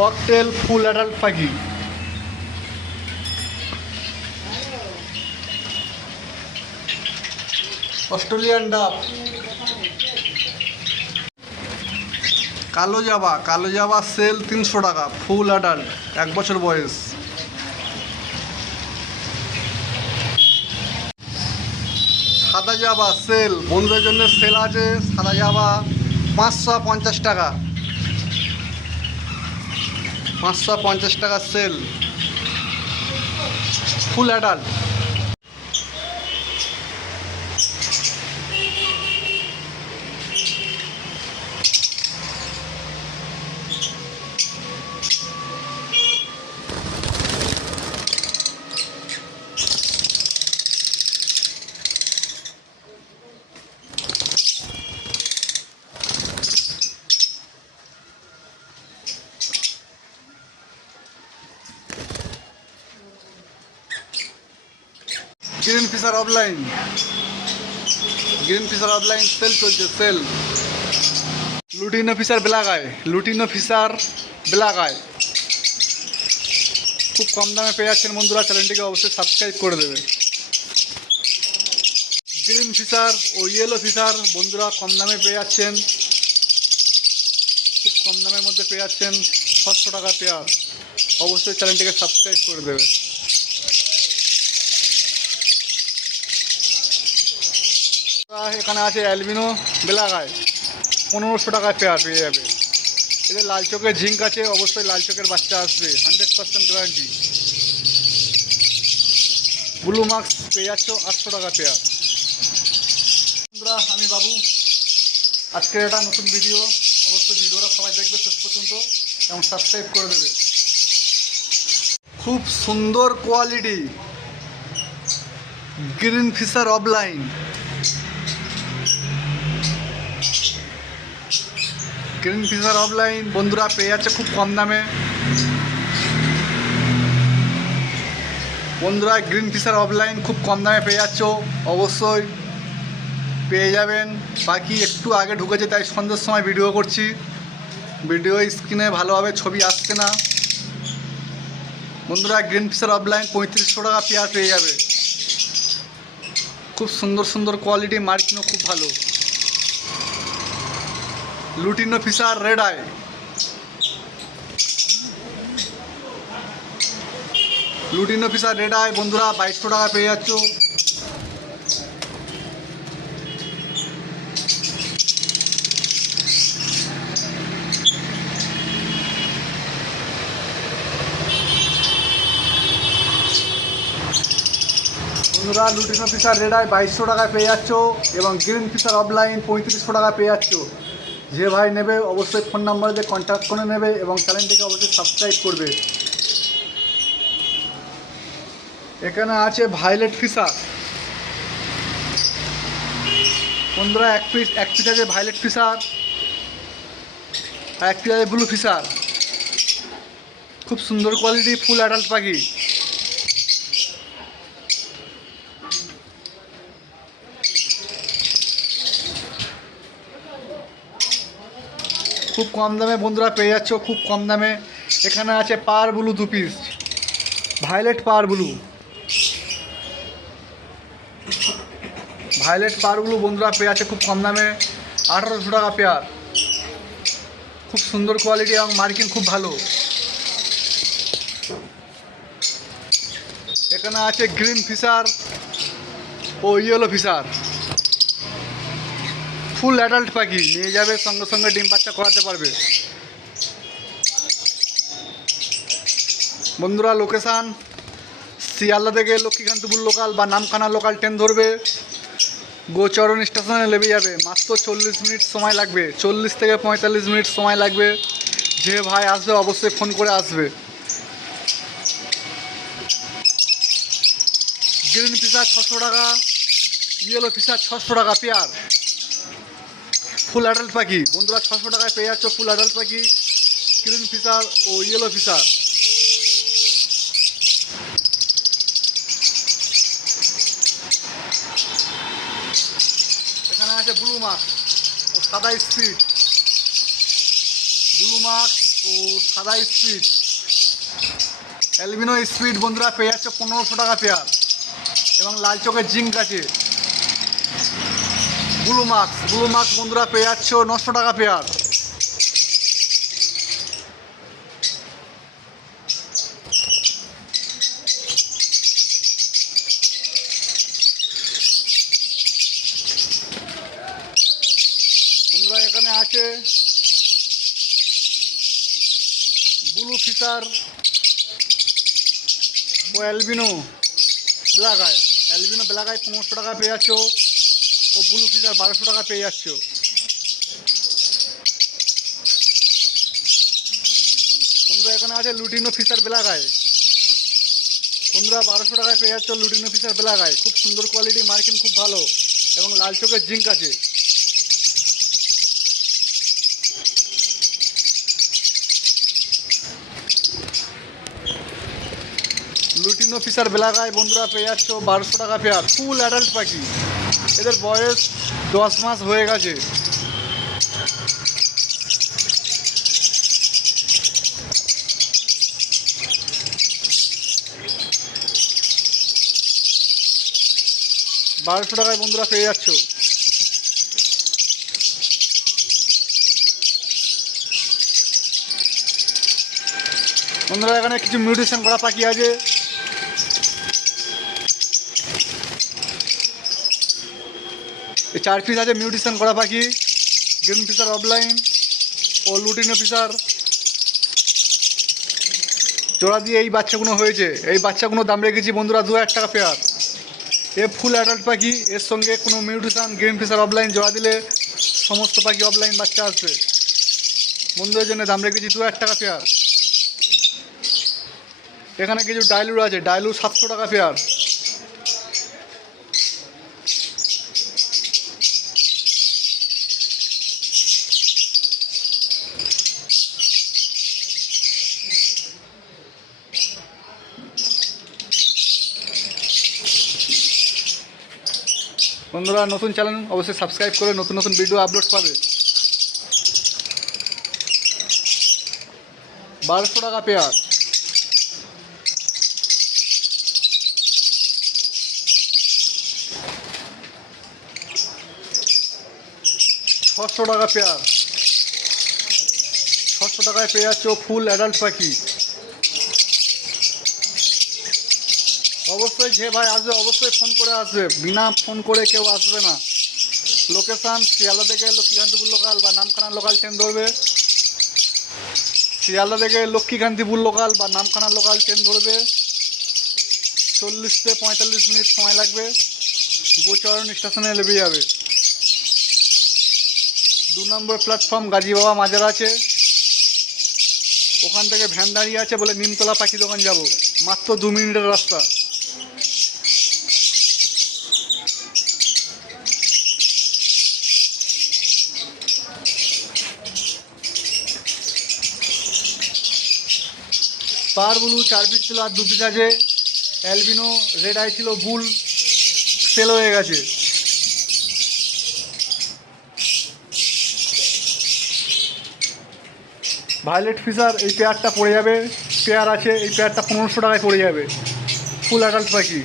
Cocktail, full adult পাখি Australian ডাব। কালো জাবা কালো জাবা সেল তিনশো টাকা, ফুল অ্যাডাল্ট এক বছর বয়স। সাদা জাবা সেল বন্ধুদের জন্য সেল আছে, সাদা জাবা পাঁচশো পঞ্চাশ টাকা। পাঁচশো পঞ্চাশ টাকার sale. Full adult Fischer opaline green Fischer opaline sale চলছে সেল লুটিনো ফিশার বেলাগায় লুটিনো ফিশার বেলাগায়। খুব কম দামে পেয়ে যাচ্ছেন বন্ধুরা চ্যানেলটিকে অবশ্যই সাবস্ক্রাইব করে দেবে। গ্রিন ফিশার ও ইয়েলো ফিশার বন্ধুরা কম দামে পেয়ে যাচ্ছেন। খুব কম দামের মধ্যে পেয়ে যাচ্ছেন। ছশো টাকা পেয়ার অবশ্যই চ্যানেলটিকে সাবস্ক্রাইব করে দেবে। এখানে আছে অ্যালবিনো বেলাগায়। পনেরোশো টাকায় পেয়ার পেয়ে যাবে। এদের লাল চোখের ঝিঙ্ক আছে, অবশ্যই লাল চোখের বাচ্চা আসবে, hundred percent guarantee. Blue marks পেয়ে যাচ্ছ, আটশো টাকা পেয়ার আমি বাবু। আজকের একটা নতুন ভিডিও অবশ্যই ভিডিওটা সবাই দেখবে শেষ পর্যন্ত এবং সাবস্ক্রাইব করে দেবে। খুব সুন্দর quality green Fischer opaline. Green Fischer opaline বন্ধুরা পেয়ে যাচ্ছে খুব কম দামে। বন্ধুরা গ্রিন ফিশার অফলাইন খুব কম দামে পেয়ে যাচ্ছ, অবশ্যই পেয়ে যাবেন। বাকি একটু আগে ঢুকেছে, তাই সন্ধ্যের সময় ভিডিও করছি। ভিডিও স্ক্রিনে ভালোভাবে ছবি আসছে না। বন্ধুরা গ্রিন ফিশার অফলাইন পঁয়ত্রিশশো টাকা পেয়ার পেয়ে যাবে। খুব সুন্দর সুন্দর কোয়ালিটি মার্কিনও খুব ভালো। Lutino Fischer red eye lutino Fischer red eye বন্ধুরা, বাইশশো টাকা পেয়ে যাচ্ছ। বন্ধুরা লুটিনো ফিশার রেড আই বাইশশো টাকায় পেয়ে যাচ্ছ এবং গ্রিন ফিশার অফলাইন পঁয়ত্রিশশো টাকা পেয়ে যাচ্ছ। যে ভাই নেবে অবশ্যই ফোন নাম্বার দিয়ে কন্ট্যাক্ট করে নেবে এবং চ্যানেলটিকে অবশ্যই সাবস্ক্রাইব করবে। এখানে আছে ভায়োলেট ফিশার বন্ধুরা, এক পিস এক পিস আছে ভায়োলেট ফিশার আর এক পিস আছে ব্লু ফিশার খুব সুন্দর কোয়ালিটি ফুল অ্যাডাল্ট পাখি। খুব কম দামে বন্ধুরা পেয়ে যাচ্ছ খুব কম দামে। এখানে আছে পার ব্লু দু পিস ভায়োলেট পার ব্লু। ভায়োলেট ব্লু বন্ধুরা পেয়ে আছে খুব কম দামে। আঠারোশো টাকা পেয়ার খুব সুন্দর কোয়ালিটি এবং মার্কিন খুব ভালো। এখানে আছে গ্রিন ফিশার ও ইয়েলো ফিশার ফুল অ্যাডাল্ট পাখি, নিয়ে যাবে সঙ্গে সঙ্গে ডিম বাচ্চা করাতে পারবে। বন্ধুরা লোকেশান শিয়ালদা থেকে লক্ষ্মীকান্তপুর লোকাল বা নামখানা লোকাল ট্রেন ধরবে। গোচরণ স্টেশনে নেমে যাবে। মাত্র চল্লিশ মিনিট সময় লাগবে। চল্লিশ থেকে পঁয়তাল্লিশ মিনিট সময় লাগবে। যে ভাই আসবে, অবশ্যই ফোন করে আসবে। গ্রিন পিসা ছশো টাকা ইয়েলো পিসা ছশো টাকা, পেয়ার। ফুল অ্যাডাল্ট পাখি। বন্ধুরা, ছশো টাকায় পেয়ে যাচ্ছ ফুল অ্যাডাল্ট পাখি। গ্রিন ফিশার ও ইয়েলো ফিশার এখানে আছে ব্লু মার্ক ও সাদা স্পিড ব্লু মার্ক ও সাদা স্পিড অ্যালবিনো স্পিড বন্ধুরা, পেয়ে যাচ্ছে পনেরোশো টাকা পেয়ার এবং লাল চোখের জিঙ্ক আছে। ব্লু মার্কস ব্লু মার্কস বন্ধুরা পেয়ে যাচ্ছ নশো টাকা পেয়ার। বন্ধুরা এখানে আছে ব্লু ফিশার ও albino black eye. Albino black পনেরোশো টাকা পেয়ে যাচ্ছ। ব্লু ফিশার বারোশো টাকা পেয়ে যাচ্ছ। বন্ধুরা, এখানে আছে লুটিনো ব্ল্যাক আই বন্ধুরা, বারোশো টাকায় পেয়ে যাচ্ছ লুটিনো ব্ল্যাক আই খুব সুন্দর কোয়ালিটি মার্কিং খুব ভালো এবং লাল চোখের জিঙ্ক আছে। লুটিনো ফিশার বেলাগায় বন্ধুরা, পেয়ে যাচ্ছ বারোশো টাকা পেয়ার ফুল অ্যাডাল্ট পাখি। এদের বয়স দশ মাস হয়ে গেছে। বারোশো টাকায় বন্ধুরা পেয়ে যাচ্ছ। বন্ধুরা, এখানে কিছু মিউটেশন করা পাখি আছে। চার পিস আছে মিউটেশন করা পাখি গ্রিন ফিশার অফলাইন ও লুটিনো ফিশার জোড়া দিয়ে এই বাচ্চাগুলো হয়েছে। এই বাচ্চাগুলো দাম রেখেছি বন্ধুরা দু হাজার টাকা পেয়ার এ ফুল অ্যাডাল্ট পাখি, এর সঙ্গে কোনো মিউটেশন গ্রিন ফিশার অফলাইন জোড়া দিলে সমস্ত পাখি অফলাইন বাচ্চা আসবে। বন্ধুদের জন্য দাম রেখেছি দু হাজার টাকা পেয়ার এখানে কিছু ডাইলুর আছে ডাইলু সাতশো টাকা পেয়ার বন্ধুরা, নতুন চ্যানেল অবশ্যই সাবস্ক্রাইব করে নতুন নতুন ভিডিও আপলোড পাবে। বারোশো টাকা পেয়ার। ছশো টাকা পেয়ার। ছশো টাকায় পেয়ে যাচ্ছ ফুল অ্যাডাল্ট পাখি। অবশ্যই যে ভাই আসবে, অবশ্যই ফোন করে আসবে। বিনা ফোন করে কেউ আসবে না। লোকেশান শিয়ালদা থেকে লক্ষ্মীকান্তিপুর লোকাল বা নামখানা লোকাল ট্রেন ধরবে। শিয়ালদা থেকে লক্ষ্মীকান্তিপুর লোকাল বা নামখানা লোকাল ট্রেন ধরবে। চল্লিশ থেকে পঁয়তাল্লিশ মিনিট সময় লাগবে। গোচরণ স্টেশনে নেমে যাবে। দু নম্বর প্ল্যাটফর্ম গাজী বাবা মাজার আছে। ওখান থেকে ভ্যান দাঁড়িয়ে আছে বলে নিমতলা পাখি দোকান যাব। মাত্র দু মিনিটের রাস্তা। পার ব্লু, চার পিস ছিল আর দু পিস আছে অ্যালবিনো, রেড আই ছিল, বুল, সেল হয়ে গেছে। ভায়োলেট ফিসার এই পেয়ারটা পড়ে যাবে। পেয়ার আছে, এই পেয়ারটা পনেরোশো টাকায় পড়ে যাবে। ফুল অ্যাডাল্ট পাখি।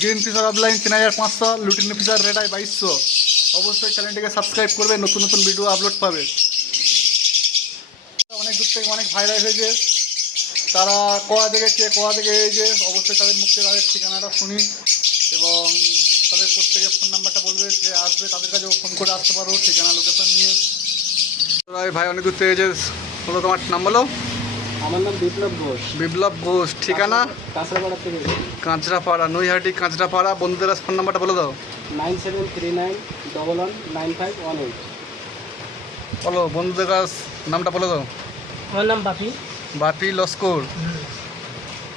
গ্রিন ফিশার অফলাইন তিন হাজার পাঁচশো, লুটিন ফিসার রেড আই বাইশশো। অবশ্যই চ্যানেলটিকে সাবস্ক্রাইব করবে, নতুন নতুন ভিডিও আপলোড পাবে অনেক দূর থেকে অনেক ভাইরাল হয়েছে। তারা কোয়া থেকে কে কোয়া থেকে হয়েছে অবশ্যই তাদের মুখ থেকে তাদের ঠিকানাটা শুনি এবং তাদের প্রত্যেকের ফোন নাম্বারটা বলবে যে আসবে তাদের কাছেও ফোন করে আসতে পারো ঠিকানা লোকেশন নিয়ে। ভাই অনেক দূর থেকে হলো তোমার নাম বলো? আমার নাম বিপ্লব ঘোষ। বিপ্লব ঘোষ ঠিকানা? কাঁচরাপাড়া থেকে কাঁচরাপাড়া নৈহাটি কাঁচরাপাড়া। বন্ধুদের ফোন নাম্বারটা বলে দাও। Nine seven three nine double one nine five one eight. বলো বন্ধুদের নামটা বলে দাও। আমার নাম বাপি। বাপি লস্কর।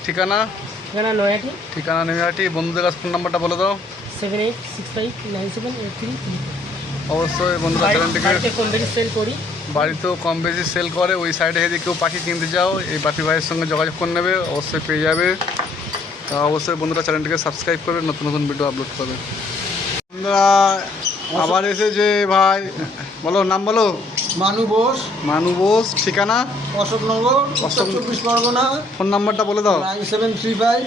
ঠিকানা? ঠিকানা নয়াটি। ঠিকানা নৈহাটি বন্ধুদের কাছ ফোন নাম্বারটা বলে দাও। Seven eight six five nine seven eight three three অবশ্যই বন্ধুরা চ্যানেলটিকে বাড়িতে কম বেশি সেল করি। বাড়িতেও কম বেশি সেল করে। ওই সাইডে যদি কেউ পাখি কিনতে যাও এই বাপি ভাইয়ের সঙ্গে যোগাযোগ করে নেবে। অবশ্যই পেয়ে যাবে। তা অবশ্যই বন্ধুরা চ্যানেলটিকে সাবস্ক্রাইব করবে। নতুন নতুন ভিডিও আপলোড করবে। বন্ধুরা আবার এসেছে ভাই। বলো নাম বলো? মানু বোস। মানু বোস ঠিকানা? অশোকনগর অশোক- চব্বিশ পরগনা। ফোন নাম্বারটা বলে দাও। Nine seven three five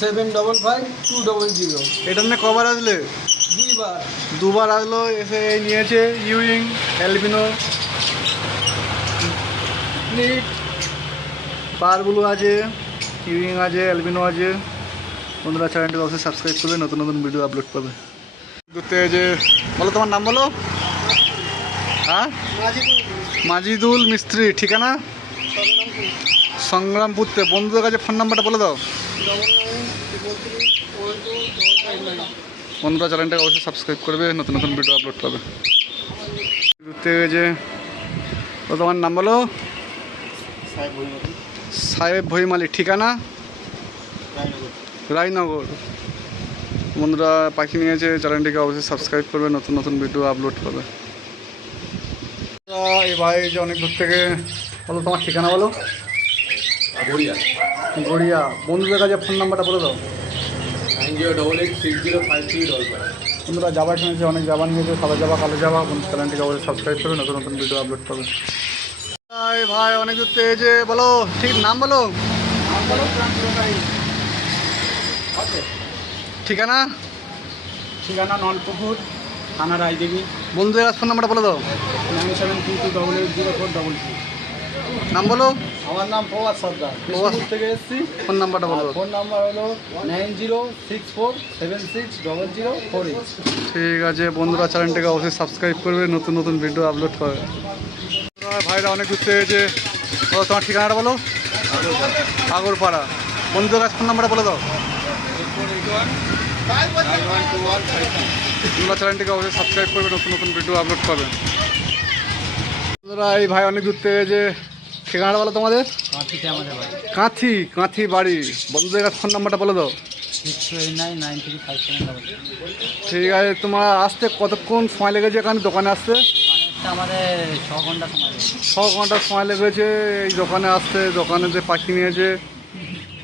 seven double five two double zero. এটা নিয়ে কবার আসলে? দুইবার। দুবার আসলো এসে নিয়েছে ইউইং অ্যালবিনো। নিট। পারগুলো আছে ইউইং আছে অ্যালবিনো আছে। বন্ধুরা চ্যানেলটি অবশ্যই সাবস্ক্রাইব করবে নতুন নতুন ভিডিও আপলোড পাবে ঘুরতে যে, বলো তোমার নাম বলো? হ্যাঁ? মাজিদুল মিস্ত্রি, ঠিকানা? সংগ্রামপুরতে। বন্ধুদের কাছে ফোন নাম্বারটা বলে দাও। বন্ধুরা চ্যানেলটাকে অবশ্যই সাবস্ক্রাইব করবে, নতুন নতুন ভিডিও আপলোড পাবে। ঘুরতে যে ও তোমার নাম বলো? সাহেব ভইমালি ঠিকানা? রায়নগর। বন্ধুরা পাখি নিয়েছে চ্যানেলটিকে অবশ্যই সাবস্ক্রাইব করবে নতুন নতুন ভিডিও আপলোড করবে। এই ভাই যে অনেক দূর থেকে বলো তোমার ঠিকানা বলো। গড়িয়া। গড়িয়া। বন্ধুদের কাছে ফোন নাম্বারটা বলে দাও। Nine zero double eight six zero five three double বন্ধুরা যাবা শুনেছে অনেক যাবা নিয়েছে সাদা যাবা কালো যাবা বন্ধু চ্যানেলটিকে অবশ্যই সাবস্ক্রাইব করবে নতুন নতুন ভিডিও আপলোড পাবে ভাই ভাই অনেক দূর থেকে যে বলো ঠিক নাম বলো। ঠিকানা? ঠিকানা নলপুকুর থানা রায়দেবী। বন্ধুদের কাছে ফোন নাম্বারটা বলে দাও। Nine seven two two double eight zero four double three নাম বলো। আমার নাম প্রভাত সর্দার। প্রভাত। থেকে এসেছি। ফোন নাম্বারটা বলে। দাও ফোন নাম্বার হলো nine zero six four seven six double zero four eight. ঠিক আছে বন্ধুরা চ্যানেলটাকে অবশ্যই সাবস্ক্রাইব করবে নতুন নতুন ভিডিও আপলোড করবে ভাইরা অনেক দূর থেকে যে তোমার ঠিকানাটা বলো। আগরপাড়া। বন্ধুদের কাছে ফোন নাম্বারটা বলে দাও। চ্যানেলটিকে অবশ্যই সাবস্ক্রাইব করবে নতুন নতুন ভিডিও আপলোড বন্ধুরা এই ভাই অনেক দূর থেকে যে ঠিকানাটা বলো তোমাদের? কাঁথি কাঁথি বাড়ি। বন্ধুদের কাছে ফোন নাম্বারটা বলে দাও। ডবল ঠিক আছে তোমার আসতে কতক্ষণ সময় লেগেছে এখানে দোকানে আসতে? আমাদের ছ ঘণ্টা সময় ছ ঘণ্টা সময় লেগেছে এই দোকানে আসতে দোকানে যে পাখি নিয়েছে।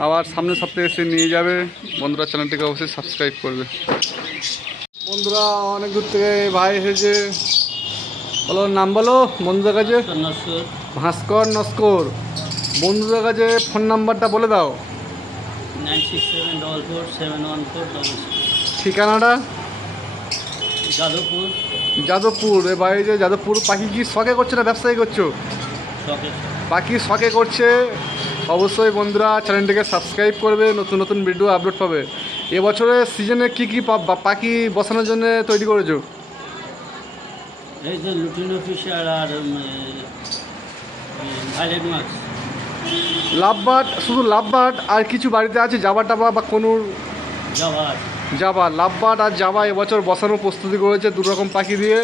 আবার সামনের সপ্তাহে এসে নিয়ে যাবে। বন্ধুরা চ্যানেলটিকে অবশ্যই সাবস্ক্রাইব করবে। বন্ধুরা অনেক দূর থেকে ভাই এসেছে। বলো নাম বলো বন্ধুদের কাছে? ভাস্কর নস্কর। বন্ধুদের কাছে ফোন নাম্বারটা বলে দাও। ঠিকানাটা? যাদবপুর। যাদবপুর। এ ভাই যে যাদবপুর পাখি কি শখে করছ না ব্যবসায়ী করছ? পাখি শখে করছে অবশ্যই বন্ধুরা চ্যানেলটিকে সাবস্ক্রাইব করবে নতুন নতুন ভিডিও আপলোড পাবে। এবছরের সিজনে কি কি পাখি বসানোর জন্য তৈরি করেছ? এই যে লুটিন অফিসার আর ভাইলেট মাছ। লাভবাট শুধু লাভবাট আর কিছু বাড়িতে আছে? জাবা টাবা বা কোনুর? যাবার জাবা লাভবাট আর জাবা এবছর বসানোর প্রস্তুতি করেছে দু রকম পাখি দিয়ে।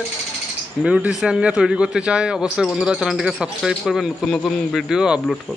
মিউটিশিয়ান নিয়ে তৈরি করতে চায়। অবশ্যই বন্ধুরা চ্যানেলটিকে সাবস্ক্রাইব করবে নতুন নতুন ভিডিও আপলোড করবে।